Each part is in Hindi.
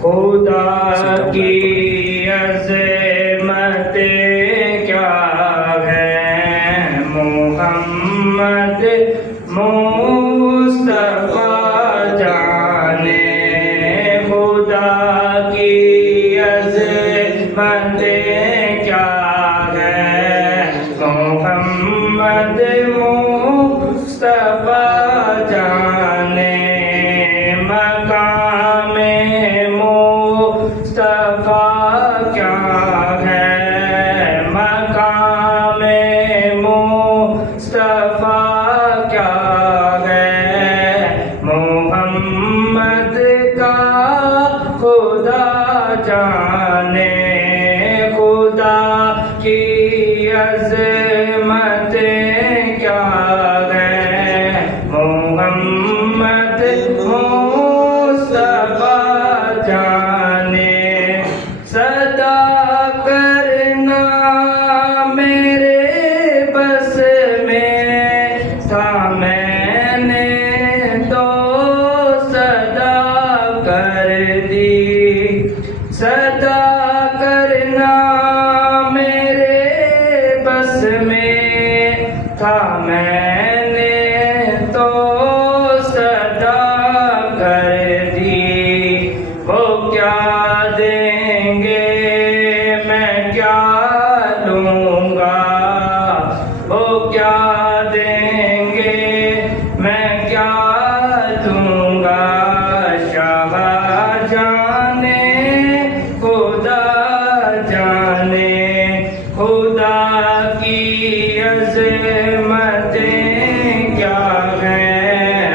खुदा की अज़मत क्या है, मोहम्मद मुस्तफ़ा जाने। खुदा की अज़मत क्या है, मोहम्मद मुस्तफ़ा जाने। मकामे मुस्तफ़ा क्या है, मकामे मुस्तफ़ा क्या है, मोहम्मद का खुदा जाने। खुदा की अज़मत क्या है, मोहम्मद मुस्तफ़ा जाने। सदा करना मेरे बस में था, मैंने तो सदा कर दी। सदा करना मेरे बस में था, मैंने तो सदा कर दी। वो क्या देंगे मैं क्या लूँगा, वो क्या देंगे मैं क्या दूँगा। शाह जाने खुदा जाने, खुदा की अज़मत क्या है,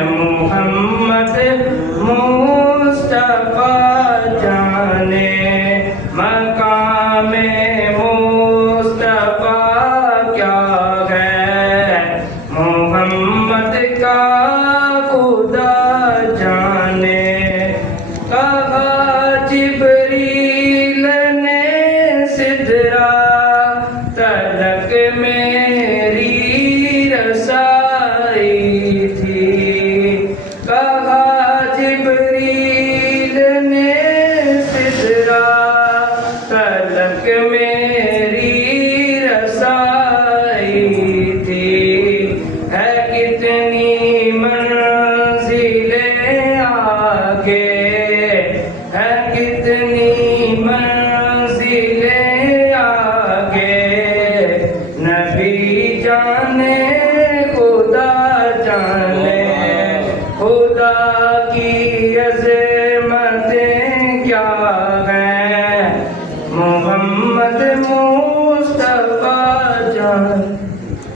मोहम्मद मुस्तफ़ा जाने। मकामे मुस्तफ़ा क्या है, मोहम्मद का खुदा जाने। कहा जिब्रील ने सिदरा तलक मेरी रसाई थी। कहा जिब्रील ने सिदरा तलक मेरी रसाई थी। है कितनी मंजिलें आगे, है कितनी मंजिलें आगे। नबी जाने खुदा जाने, खुदा की अज़मत क्या है, मोहम्मद